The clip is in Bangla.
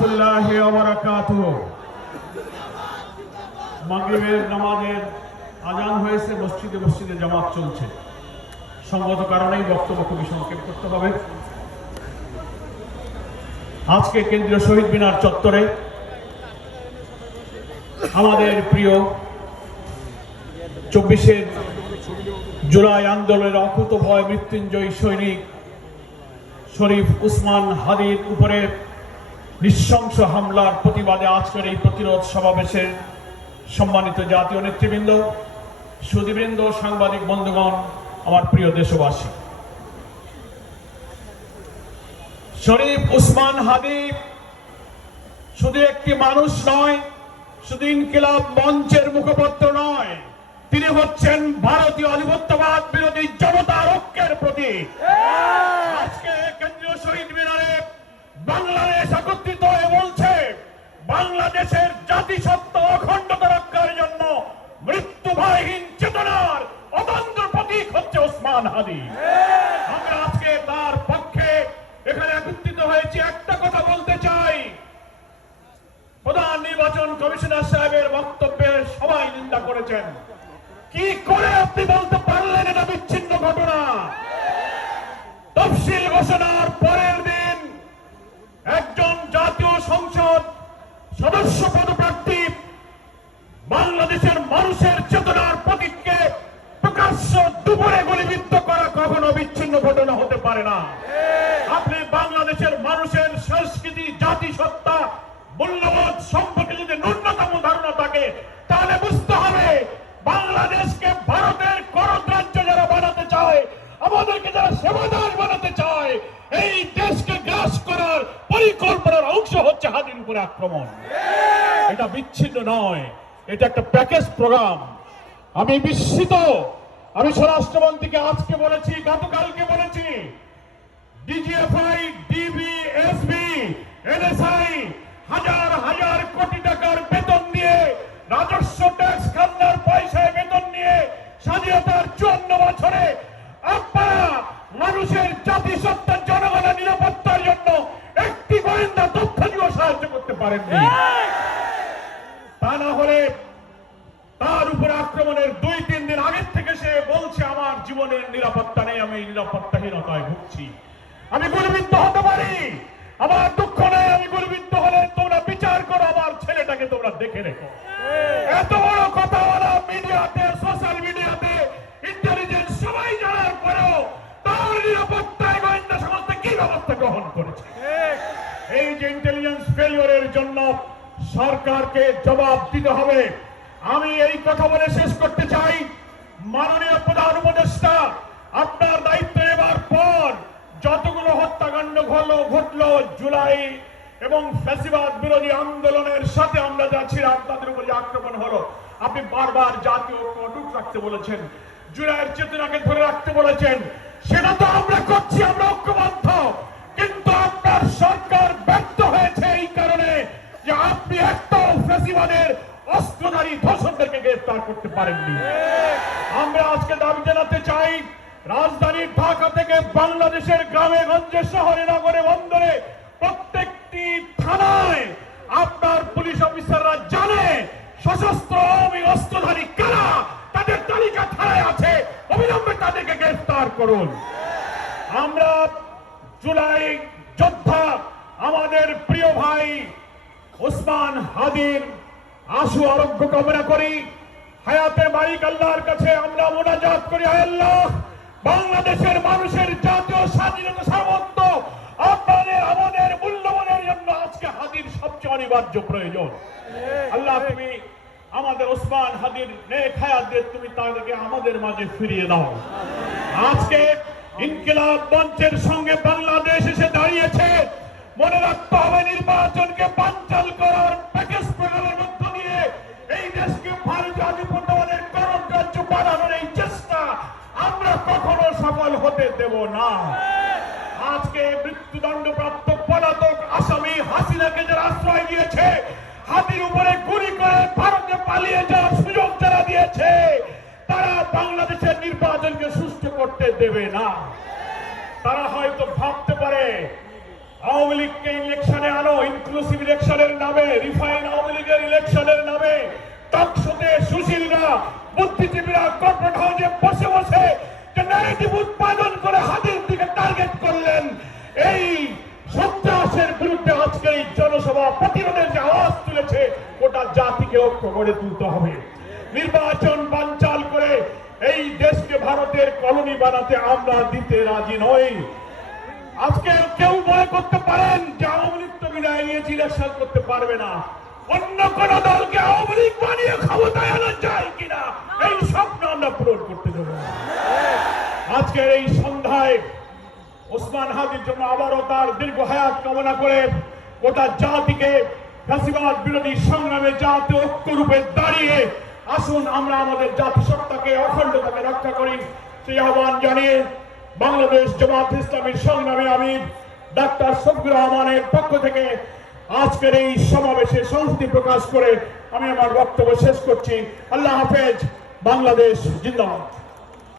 রহমতুল্লাহি ওয়া বারাকাতুহু। মাগরিবের নামাজের আজান হয়েছে, মসজিদে মসজিদে জামাত চলছে। সঙ্গত কারণেই বক্তব্য খুবই সংক্ষেপ করতে হবে। আজকে কেন্দ্রীয় শহীদ মিনার চত্বরে আমাদের প্রিয় 24শে জুলাই আন্দোলনের অকুতোভয় মৃত্যুঞ্জয়ী সৈনিক শরীফ উসমান হাদির উপরে নৃশংস হামলার প্রতিবাদে আজকের এই প্রতিরোধ সমাবেশের সম্মানিত জাতীয় নেতৃবৃন্দ, সুধীবৃন্দ, সাংবাদিক বন্ধুগণ, আমার প্রিয় দেশবাসী, শরীফ উসমান হাদি শুধু একটি মানুষ নয়, শুধু ইনকিলাব মঞ্চের মুখপত্র নয়, তিনি হচ্ছেন ভারতীয় আধিপত্যবাদ বিরোধী জনতার ঐক্যের প্রতীক। আজকে কেন্দ্রীয় শহীদ মিনারে বাংলাদেশ একত্রিত হয়ে বলছে, বাংলাদেশের জাতিসত্তা অখণ্ডতা রক্ষার জন্য মৃত্যু ভয়হীন চেতনার অতন্ত্র প্রতীক হচ্ছে উসমান হাদি। আমরা আজকে তার পক্ষে এখানে একত্রিত হয়েছি। একটা কথা বলতে চাই, প্রধান নির্বাচন কমিশনার সাহেবের বক্তব্যের সবাই নিন্দা করেছেন। কি করে আপনি বলতে পারলেন এটা বিচ্ছিন্ন ঘটনা? তফসিল ঘোষণার পরের দিন একজন জাতীয় সংসদ সদস্য পদপ্রার্থী বাংলাদেশের মানুষের চেতনার প্রতীককে প্রকাশ্য দুপুরে গুলিবিদ্ধ করা কখনো বিচ্ছিন্ন ঘটনা হতে পারে না। আপনি বাংলাদেশের মানুষের সংস্কৃতি, জাতিসত্তা, মূল্যবোধ সম্পর্কে যদি ন্যূনতম ধারণা থাকে, তাহলে বুঝতে হবে বাংলাদেশকে ভারতের করদ রাজ্য যারা বানাতে চায়, আমাদেরকে যারা সেবাদার বানাতে চায়, এই দেশকে গ্রাস করার পরিকল্পনার অংশ হচ্ছে হাদির উপরে আক্রমণ। এটা বিচ্ছিন্ন নয়, এটা একটা প্যাকেজ প্রোগ্রাম। আমি বিস্মিত। আমি স্বরাষ্ট্রমন্ত্রীকে আজকে বলেছি, গতকালকে বলেছি, ডিজিএফআই, ডিবি, এসবি, এনএসআই হাজার হাজার কোটি টাকার বেতন দিয়ে, রাজস্ব ট্যাক্স খাজনার পয়সায় বেতন নিয়ে স্বাধীনতার 54 বছরে আপনারা মানুষের জাতিসত্তা, জনগণের নিরাপত্তার জন্য একটি গোয়েন্দা তথ্য দিয়েও সাহায্য করতে পারেননি। তা না হলে তার উপর আক্রমণের 2-3 দিন আগের থেকে সে বলছে আমার জীবনের নিরাপত্তা নেই, আমি নিরাপত্তাহীনতায় ভুগছি। আমি গুলিবিদ্ধ হতে পারি, আমার দুঃখ নেই, আমি গুলিবিদ্ধ হলে তোমরা বিচার করো, আমার ছেলেটাকে তোমরা দেখে রেখো। এত বড় কথা বলা মিডিয়াতে, সোশ্যাল মিডিয়াতে, ইন্টেলিজেন্স সবাই জানার পরেও তার নিরাপত্তায় গোয়েন্দা সংস্থা কি ব্যবস্থা গ্রহণ করেছে? এই যে ইন্টেলিজেন্স ফেলিওরের জন্য সরকারকে জবাব দিতে হবে। আমি এই কথা বলে শেষ করতে চাই, মাননীয় প্রধান উপদেষ্টা, আপনার দায়িত্ব নেবার পর যতগুলো হত্যাকাণ্ড ঘটলো জুলাই এবং ফ্যাসিবাদ বিরোধী আন্দোলনের সাথে আমরা যা ছিলাম, তাদের উপর যে আক্রমণ হলো, আপনি বারবার জাতীয় ঐক্য অটুট রাখতে বলেছেন, জুলাইয়ের চেতনাকে ধরে রাখতে বলেছেন। সেটা তো আমরা করছি, আমরা ঐক্যবদ্ধ। কিন্তু আপনার সরকার ব্যর্থ হয়েছে এই কারণে যে আপনি একটাও ফ্যাসিবাদের অস্ত্রধারী ধর্ষকদেরকে গ্রেফতার করতে পারেননি। আমরা আজকে দাবি জানাতে চাই, রাজধানী ঢাকা থেকে বাংলাদেশের গ্রামে গঞ্জে, শহরে, নগরে, বন্দরে, প্রত্যেকটি থানায় আপনার পুলিশ অফিসাররা জানে সশস্ত্র অস্ত্রধারী কারা, তাদের তালিকা থানায় আছে, অবিলম্বে তাদেরকে গ্রেফতার করুন। আমরা জুলাই যোদ্ধা আমাদের প্রিয় ভাই উসমান হাদির আশু আরোগ্য কামনা করি। হায়াতের মালিক আল্লাহর কাছে আমরা মুনাজাত করি, হে আল্লাহ, বাংলাদেশের মানুষের জাতীয় স্বাধীনতা, সার্বত্ব আপনাদের আমাদের মূল্যবোধের জন্য আজকে হাদির সবচেয়ে অনিবার্য প্রয়োজন। আল্লাহ, তুমি আমাদের উসমান হাদির নেক হায়াত দিয়ে তুমি তাদেরকে আমাদের মাঝে ফিরিয়ে দাও। আজকে ইনকিলাব মঞ্চের সঙ্গে বাংলাদেশ এসে দাঁড়িয়েছে। মনে রাখতে হবে, নির্বাচনকে বানচাল করার প্যাকেজ প্রোগ্রামের মধ্য দিয়ে এই দেশকে ভারতীয় আধিপত্যবাদের করদ রাজ্য বানানোর এই চেষ্টা আমরা কখনো সফল হতে দেব না। আজকে মৃত্যুদণ্ডপ্রাপ্ত পলাতক আসামি হাসিনাকে যারা আশ্রয় দিয়েছে, হাতির উপরে গুলি করে ভারতে পালিয়ে যাওয়ার সুযোগ যারা দিয়েছে, তারা বাংলাদেশের নির্বাচনকে সুষ্ঠু করতে দেবে না। তারা হয়তো ভাবতে পারে আওয়ামী লীগকে ইলেকশনে আনো, ইনক্লুসিভ ইলেকশনের নামে, রিফাইন আওয়ামী লীগের ইলেকশনের নামে টকশোতে সুশীলরা, বুদ্ধিজীবীরা কর্পোরেট হাউসে বসে বসে যে ন্যারেটিভ উৎপাদন করে হাতের দিকে টার্গেট করলেন। এই সন্ত্রাসের বিরুদ্ধে আজকে এই জনসভা প্রতিরোধের যে আওয়াজ তুলেছে, গোটা জাতিকে ঐক্য করে তুলতে হবে। নির্বাচন বানচাল করে এই দেশকে ভারতের কলোনি বানাতে আমরা দিতে রাজি নই। আজকে কেউ মনে করতে পারেন যে আওয়ামী লীগ তো বিদায় নিয়েছে, ইলেকশন করতে পারবে না। অন্য কোন দলকে আওয়ামী লীগ বানিয়ে ক্ষমতায় আনা যায় কিনা, এই স্বপ্ন আমরা পূরণ করতে দেব না। আজকের এই সন্ধ্যায় ওসমান হাদির জন্য আবারও তার দীর্ঘ হায়াত কামনা করে গোটা জাতিকে ফ্যাসিবাদ বিরোধী সংগ্রামে জাতীয় ঐক্য রূপে দাঁড়িয়ে আসুন আমরা আমাদের জাতিসত্তাকে, অখণ্ডতাকে রক্ষা করি। সেই আহ্বান জানিয়ে বাংলাদেশ জামাত ইসলামীর সংগ্রামী আমির ডাক্তার শফিকুর রহমানের পক্ষ থেকে আজকের এই সমাবেশে সংহতি প্রকাশ করে আমি আমার বক্তব্য শেষ করছি। আল্লাহ হাফেজ। বাংলাদেশ জিন্দাবাদ।